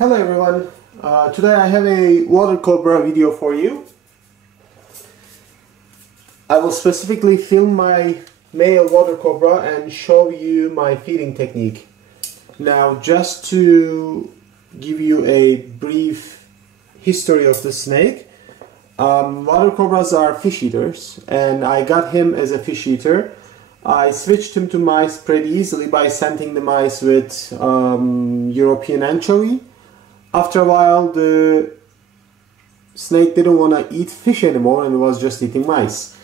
Hello everyone, today I have a water cobra video for you. I will specifically film my male water cobra and show you my feeding technique. Now, just to give you a brief history of the snake, water cobras are fish eaters, and I got him as a fish eater. I switched him to mice pretty easily by scenting the mice with European anchovy. After a while, the snake didn't want to eat fish anymore and was just eating mice.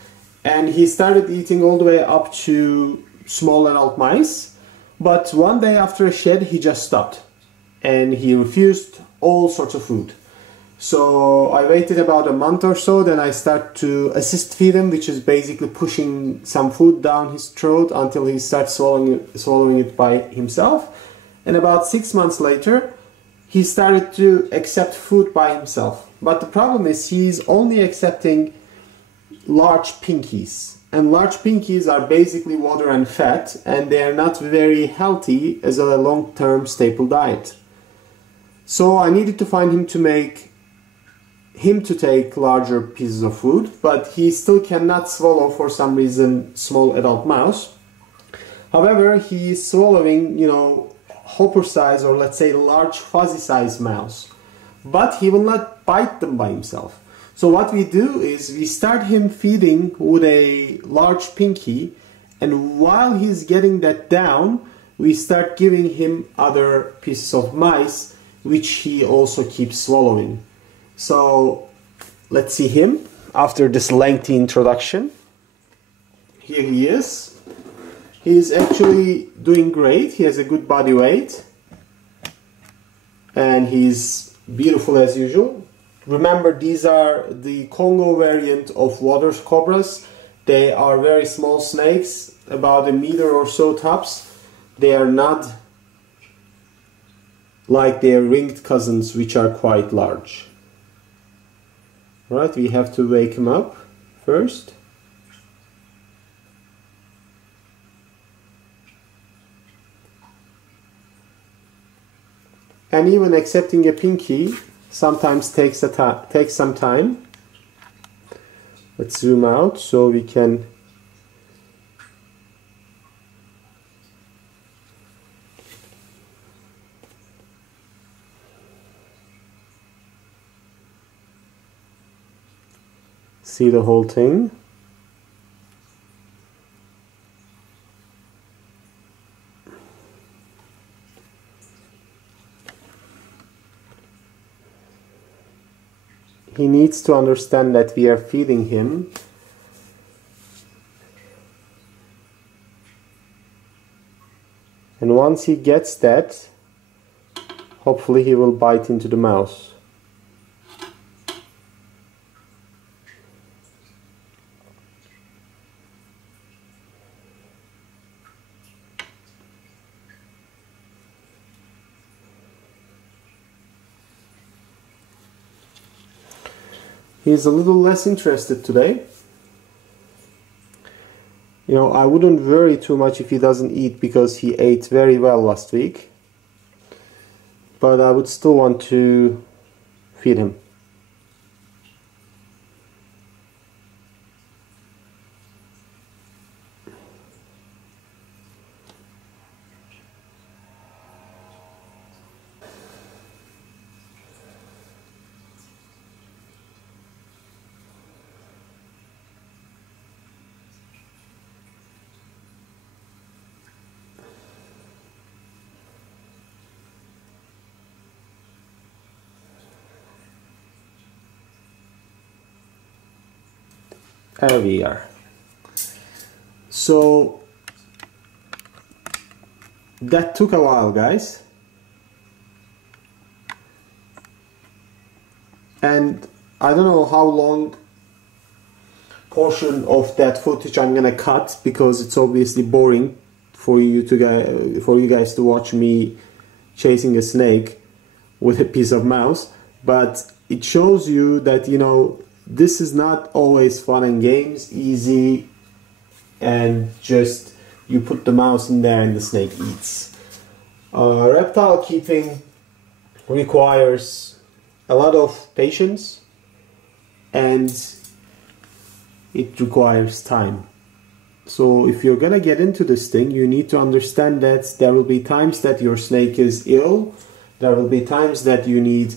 And he started eating all the way up to small adult mice. But one day after a shed, he just stopped. And he refused all sorts of food. So I waited about a month or so, then I start to assist feed him, which is basically pushing some food down his throat until he starts swallowing it by himself. And about 6 months later, he started to accept food by himself. But the problem is he's only accepting large pinkies. And large pinkies are basically water and fat, and they are not very healthy as a long-term staple diet. So I needed to find him to take larger pieces of food, but he still cannot swallow for some reason small adult mouse. However, he is swallowing, hopper size, or let's say large fuzzy size mouse, but he will not bite them by himself. So what we do is we start him feeding with a large pinky, and while he's getting that down, we start giving him other pieces of mice, which he also keeps swallowing. So let's see him after this lengthy introduction. Here he is. He's actually doing great. He has a good body weight and he's beautiful as usual. Remember, these are the Congo variant of water cobras. They are very small snakes, about a meter or so tops. They are not like their ringed cousins, which are quite large. Right, we have to wake him up first. And even accepting a pinky sometimes takes some time. Let's zoom out so we can see the whole thing. He needs to understand that we are feeding him. And once he gets that, hopefully he will bite into the mouse. He's a little less interested today. I wouldn't worry too much if he doesn't eat, because he ate very well last week. But I would still want to feed him. There we are. So that took a while, guys, and I don't know how long portion of that footage I'm gonna cut, because it's obviously boring for you guys to watch me chasing a snake with a piece of mouse. But it shows you that this is not always fun and games, easy, and just you put the mouse in there and the snake eats. Reptile keeping requires a lot of patience and it requires time. So if you're gonna get into this thing, you need to understand that there will be times that your snake is ill, there will be times that you need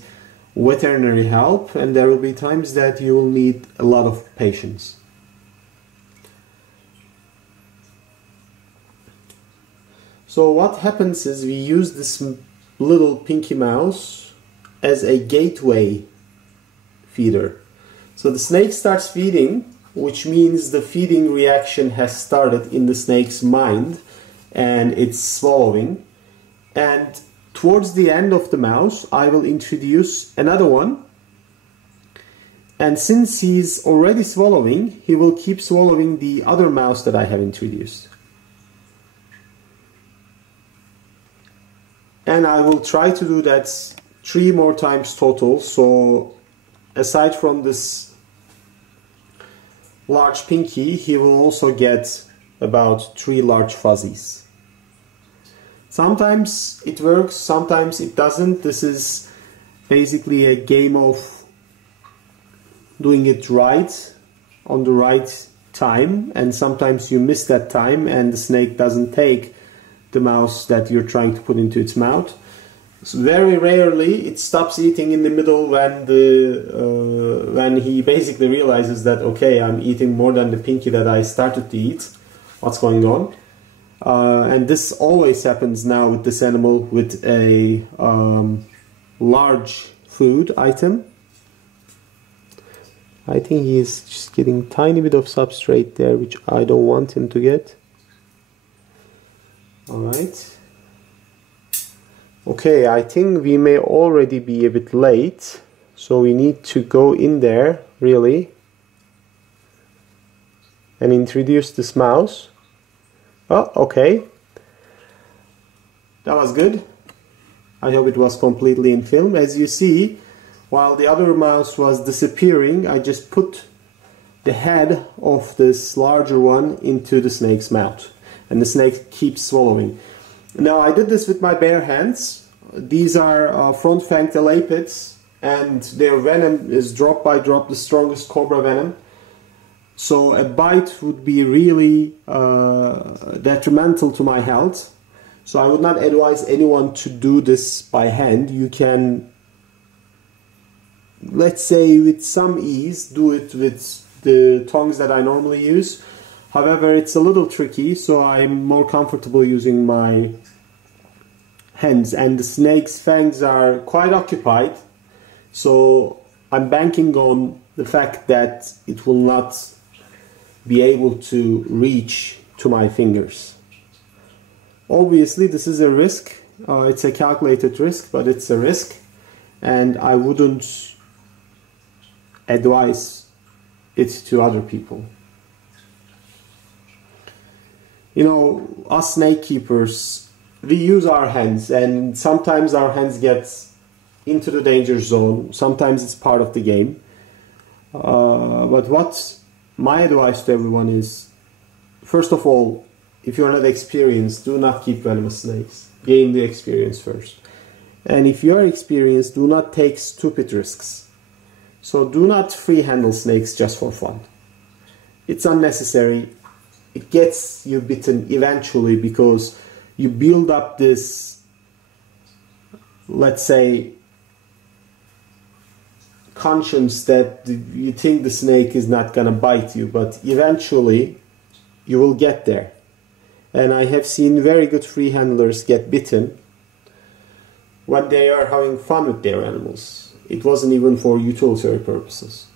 veterinary help, and there will be times that you will need a lot of patience. So what happens is we use this little pinky mouse as a gateway feeder. So the snake starts feeding, which means the feeding reaction has started in the snake's mind and it's swallowing. And towards the end of the mouse, I will introduce another one. And since he's already swallowing, he will keep swallowing the other mouse that I have introduced. And I will try to do that 3 more times total. So aside from this large pinky, he will also get about 3 large fuzzies. Sometimes it works, sometimes it doesn't. This is basically a game of doing it right on the right time, and sometimes you miss that time and the snake doesn't take the mouse that you're trying to put into its mouth. So very rarely it stops eating in the middle when he basically realizes that, okay, I'm eating more than the pinky that I started to eat. What's going on? And this always happens now with this animal with a large food item. I think he's just getting a tiny bit of substrate there, which I don't want him to get. Alright. Okay, I think we may already be a bit late, so we need to go in there, really, and introduce this mouse. Oh, okay. That was good. I hope it was completely in film. As you see, while the other mouse was disappearing, I just put the head of this larger one into the snake's mouth, and the snake keeps swallowing. Now, I did this with my bare hands. These are front fanged elapids, and their venom is drop by drop the strongest cobra venom. So a bite would be really detrimental to my health. So I would not advise anyone to do this by hand. You can, let's say with some ease, do it with the tongs that I normally use. However, it's a little tricky, so I'm more comfortable using my hands, and the snake's fangs are quite occupied, so I'm banking on the fact that it will not be able to reach to my fingers. Obviously, this is a risk. It's a calculated risk, but it's a risk, and I wouldn't advise it to other people. You know, us snake keepers, we use our hands, and sometimes our hands get into the danger zone. Sometimes it's part of the game. But what my advice to everyone is, first of all, if you're not experienced, do not keep venomous snakes. Gain the experience first. And if you're experienced, do not take stupid risks. So do not free handle snakes just for fun. It's unnecessary. It gets you bitten eventually because you build up this, let's say, conscience that you think the snake is not gonna bite you, but eventually you will get there. And I have seen very good free handlers get bitten when they are having fun with their animals. It wasn't even for utilitarian purposes.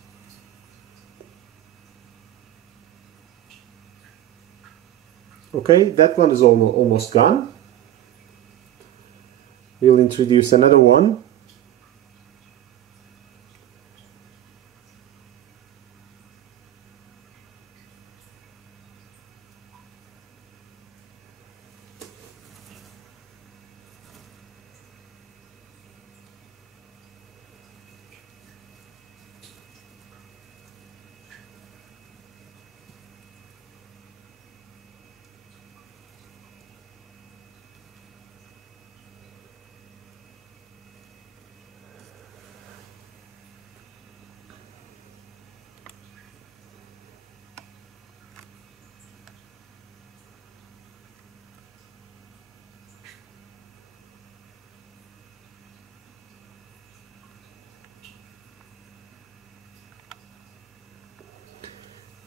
Okay, that one is almost gone. We'll introduce another one.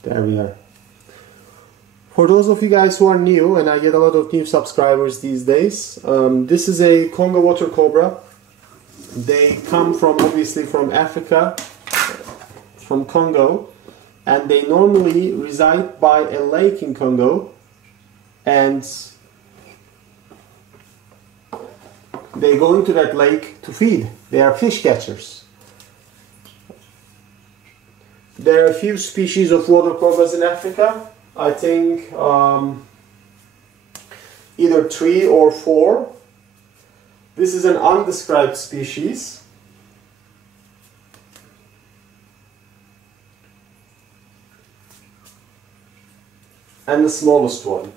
There we are. For those of you guys who are new, and I get a lot of new subscribers these days, this is a Congo water cobra. They come from, obviously, from Africa, from Congo, and they normally reside by a lake in Congo, and they go into that lake to feed. They are fish catchers. There are a few species of water cobras in Africa. I think either 3 or 4. This is an undescribed species. And the smallest one.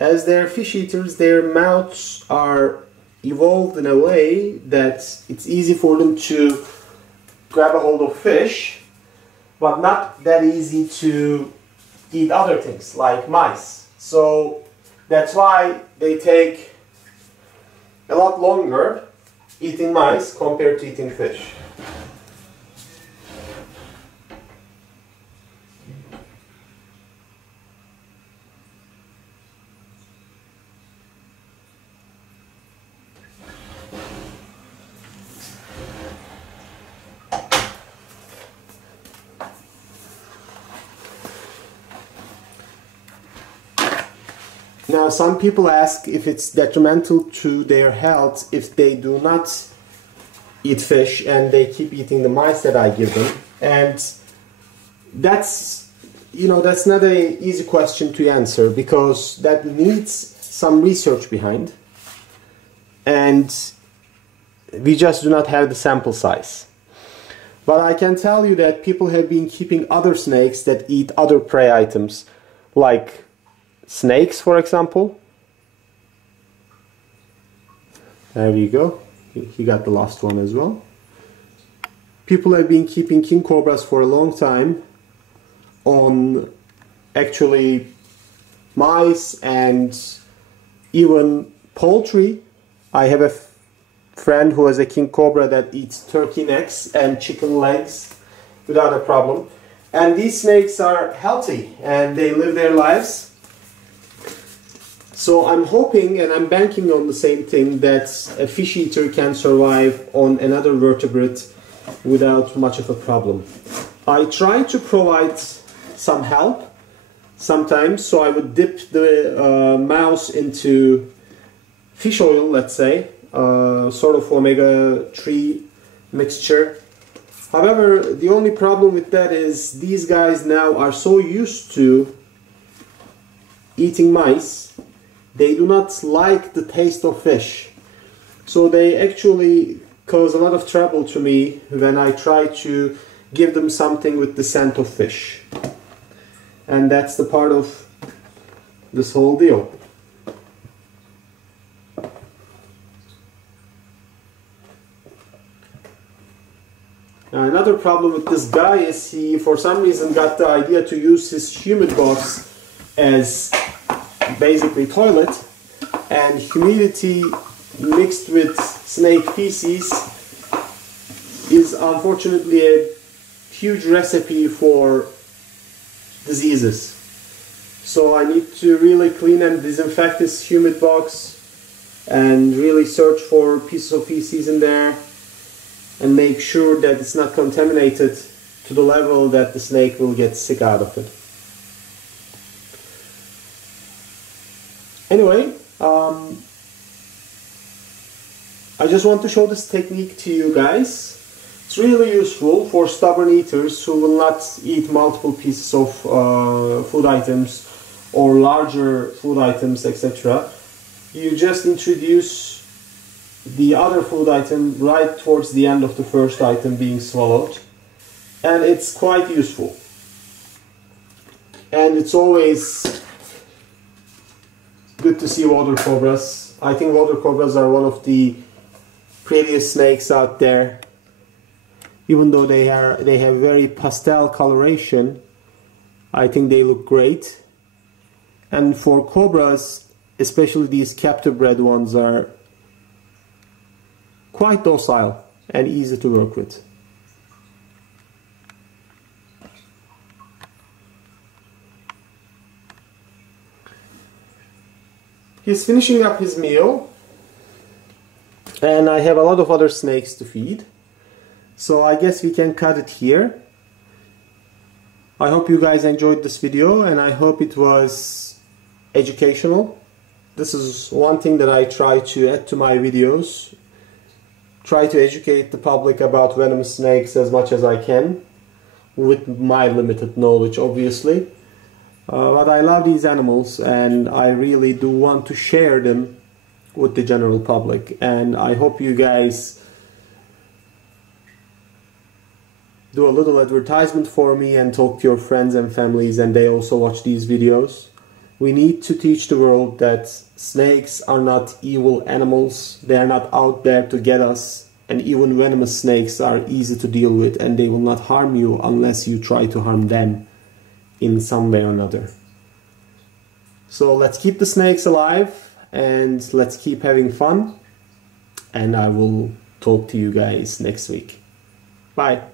As they're fish eaters, their mouths are evolved in a way that it's easy for them to grab a hold of fish, but not that easy to eat other things like mice. So that's why they take a lot longer eating mice compared to eating fish. Now, some people ask if it's detrimental to their health if they do not eat fish and they keep eating the mice that I give them. And that's, that's not an easy question to answer, because that needs some research behind. And we just do not have the sample size. But I can tell you that people have been keeping other snakes that eat other prey items, like snakes, for example. There we go. He got the last one as well. People have been keeping king cobras for a long time on actually mice and even poultry. I have a friend who has a king cobra that eats turkey necks and chicken legs without a problem. And these snakes are healthy and they live their lives. So I'm hoping and I'm banking on the same thing, that a fish eater can survive on another vertebrate without much of a problem. I try to provide some help sometimes, so I would dip the mouse into fish oil, let's say, sort of omega-3 mixture. However, the only problem with that is these guys now are so used to eating mice, they do not like the taste of fish. So they actually cause a lot of trouble to me when I try to give them something with the scent of fish. And that's the part of this whole deal. Now, another problem with this guy is he, for some reason, got the idea to use his humid box as basically toilet, and humidity mixed with snake feces is unfortunately a huge recipe for diseases. So I need to really clean and disinfect this humid box and really search for pieces of feces in there and make sure that it's not contaminated to the level that the snake will get sick out of it. Anyway, I just want to show this technique to you guys. It's really useful for stubborn eaters who will not eat multiple pieces of food items or larger food items, etc. You just introduce the other food item right towards the end of the first item being swallowed, and it's quite useful. And it's always good to see water cobras. I think water cobras are one of the prettiest snakes out there. Even though they have very pastel coloration, I think they look great. And for cobras, especially these captive bred ones, are quite docile and easy to work with. He's finishing up his meal, and I have a lot of other snakes to feed, so I guess we can cut it here. I hope you guys enjoyed this video, and I hope it was educational. This is one thing that I try to add to my videos. Try to educate the public about venomous snakes as much as I can, with my limited knowledge, obviously. But I love these animals, and I really do want to share them with the general public. And I hope you guys do a little advertisement for me and talk to your friends and families, and they also watch these videos. We need to teach the world that snakes are not evil animals. They are not out there to get us. And even venomous snakes are easy to deal with, and they will not harm you unless you try to harm them in some way or another. So let's keep the snakes alive, and let's keep having fun. And I will talk to you guys next week. Bye.